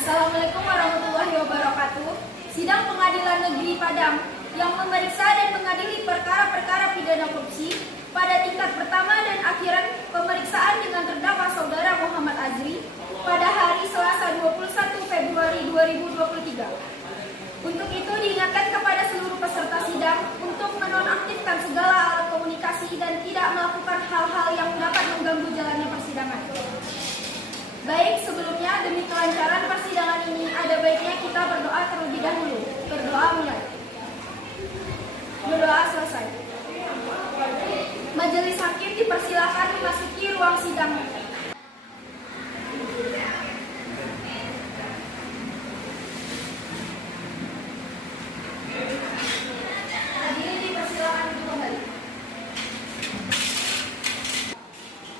Assalamualaikum warahmatullahi wabarakatuh. Sidang Pengadilan Negeri Padang yang memeriksa dan mengadili perkara-perkara pidana korupsi pada tingkat pertama dan akhiran pemeriksaan dengan terdakwa Saudara Muhammad Azri pada hari Selasa 21 Februari 2023. Untuk itu diingatkan kepada seluruh peserta sidang untuk menonaktifkan segala alat komunikasi dan tidak melakukan hal-hal yang dapat mengganggu jalannya persidangan. Baik, sebelumnya demi kelancaran persidangan ini ada baiknya kita berdoa terlebih dahulu. Berdoa mulai. Berdoa selesai. Majelis hakim dipersilakan memasuki ruang sidang. Hadirin dipersilakan untuk kembali.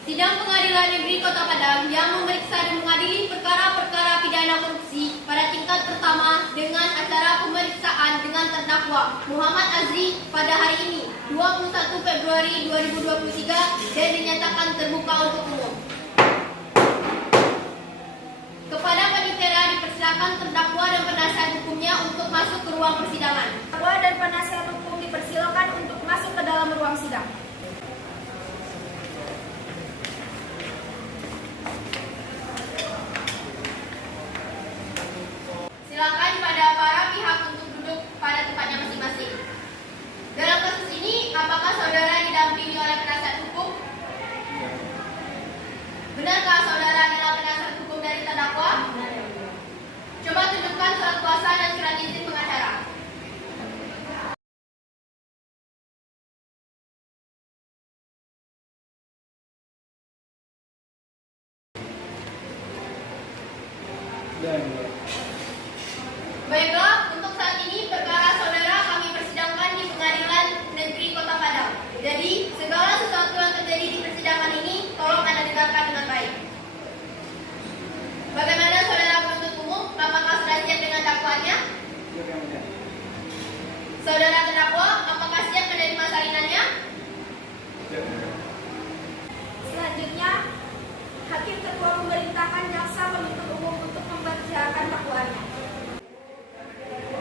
Sidang Pengadilan Negeri Kota Padang yang memeriksa dan mengadili perkara-perkara pidana korupsi pada tingkat pertama dengan acara pemeriksaan dengan terdakwa Muhammad Azri pada hari ini 21 Februari 2023 dan dinyatakan terbuka untuk umum. Kepada panitia dipersilakan terdakwa dan penasihat hukumnya untuk masuk ke ruang persidangan. Terdakwa dan penasihat hukum dipersilakan untuk masuk ke dalam ruang sidang. Silakan pada para pihak untuk duduk pada tempatnya masing-masing. Dalam kasus ini, apakah saudara didampingi oleh penasihat hukum? Benarkah saudara adalah penasihat hukum dari terdakwa? Coba tunjukkan surat kuasa dan surat izin pengacara. Baiklah, untuk saat ini perkara saudara kami persidangkan di Pengadilan Negeri Kota Padang. Jadi, segala sesuatu yang terjadi di persidangan ini tolong Anda dengarkan dengan baik. Bagaimana saudara penuntut umum? Apakah sudah siap dengan dakwaannya? Saudara terdakwa, apakah siap menerima salinannya? Selanjutnya, Hakim Ketua memerintahkan jaksa penuntut umum untuk membacakan dakwaannya.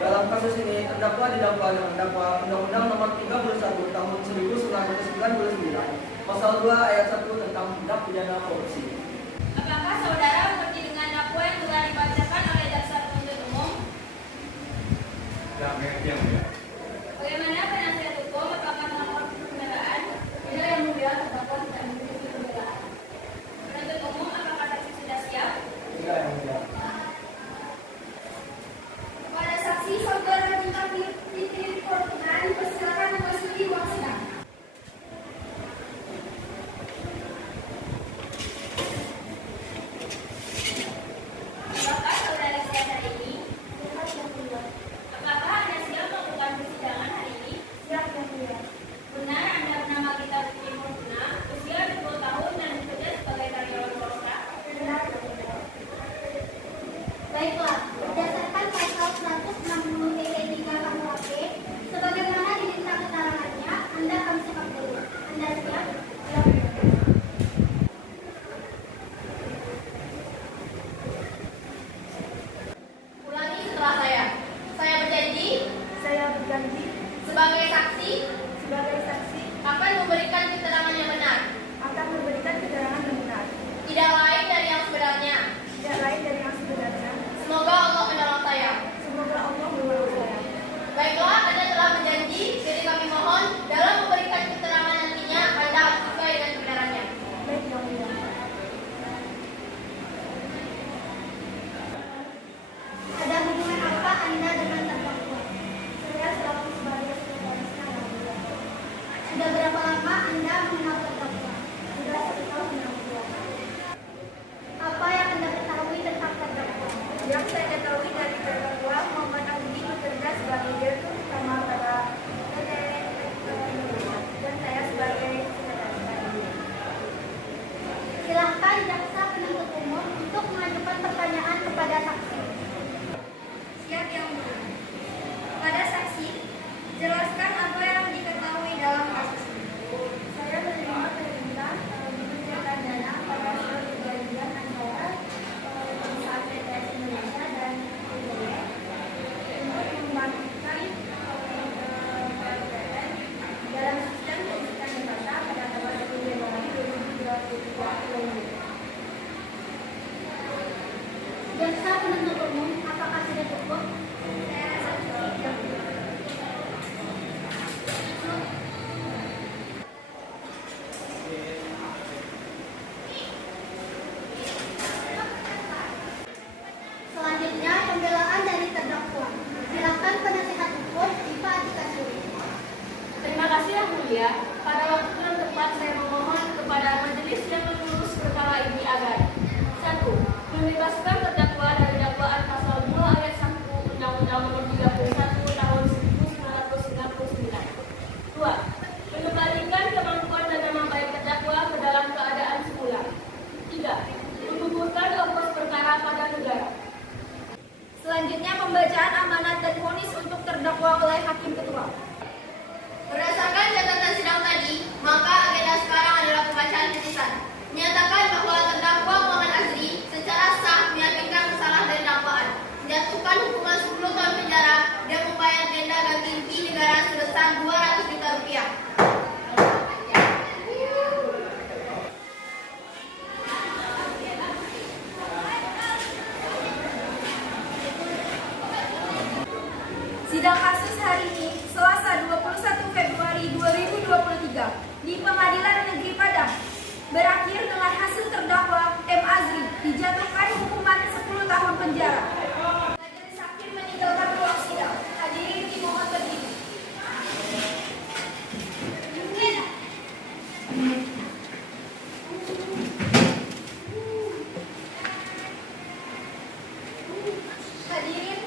Dalam kasus ini, terdakwa didakwa dengan dakwa Undang-Undang Nomor 31 Tahun 1999, Pasal 2 Ayat 1 tentang tindak pidana korupsi. Apakah saudara mengerti dengan dakwa yang telah dibacakan oleh jaksa penuntut umum? Bagaimana penasihat hukum? Apakah melakukan pembelaan? Benar yang mulia, terdakwa tidak memiliki pembelaan. Penuntut umum, apakah saksi sudah siap? Tidak, yang mulia. Kepada saksi saudara Bintang Fitri Fortuna dipersilakan memasuki ruang sidang. Apakah saudara siap hari ini? Apakah Anda siap melakukan persidangan hari ini? Siap, yang mulia. Benar Anda bernama Gita Fitri Fortuna, usia 20 tahun dan bekerja sebagai karyawan swasta? Benar, yang mulia. Baiklah, berdasarkan pasal 160 TP3 KUHP, sebagaimana diminta keterangannya, Anda kami simak dulu. Anda siap? Siap. Ulangi setelah saya. Saya berjanji Saya berjanji sebagai saksi sebagai saksi akan memberikan keterangan yang benar, akan memberikan keterangan yang benar, tidak lain dari yang sebenarnya. tidak lain dari yang sebenarnya. Semoga Allah menolong saya. Semoga Allah menolong saya. Baiklah, Anda telah berjanji, jadi kami mohon dalam memberikan keterangan nantinya Anda harus sesuai dengan kebenarannya. Baik, yang mulia. Ada hubungan apa Anda dengan terdakwa? Saya selaku sebagai sekretarisnya, yang mulia. Sudah berapa lama Anda mengenal terdakwa? Sudah 1 tahun, yang mulia. Apa yang Anda ketahui tentang terdakwa? Yang saya ketahui dari terdakwa Muhammad Azri bekerja sebagai direktur utama pada PT Indonesia dan saya sebagai sekretarisnya. Silahkan jaksa penuntut umum untuk mengajukan pertanyaan kepada saksi. Siap, yang mulia. Pada saksi, jelaskan apa yang diketahui dalam kasus ini. Saya menerima permintaan dipersiapkan dana pada suatu perjanjian antara perusahaan PT Indonesia cukup? Saya rasa cukup. Selanjutnya, pembelaan dari terdakwa. Silakan penasihat hukum Iva Atika Suri. Terima kasih Yang Mulia. Pada waktu yang tepat saya memohon kepada majelis yang mengurus perkara ini agar 1. Membebaskan terdakwa dari dakwaan pasal 2 ayat 1 Undang-Undang Nomor 31 Tahun 1999. 2. Mengembalikan kemampuan dan nama baik terdakwa ke dalam keadaan semula. 3. Menggugurkan ongkos perkara pada negara. Selanjutnya pembacaan amanat dan vonis untuk terdakwa oleh Hakim Ketua. Berdasarkan catatan sidang tadi, maka agenda sekarang adalah pembacaan putusan. Menyatakan bahwa terdakwa Muhammad Azri secara sah meyakinkan bersalah dari dakwaan, menjatuhkan hukuman 10 tahun penjara dan membayar denda ganti rugi negara sebesar 200 juta rupiah. Sidang kasus hari ini, Selasa 21 Februari 2023 di Pengadilan Negeri Padang berakhir dengan hasil terdakwa M. Azri dijatuhkan hukuman 10 tahun penjara. Majelis hakim meninggalkan ruang sidang. Hadirin dimohon berdiri. Hadirin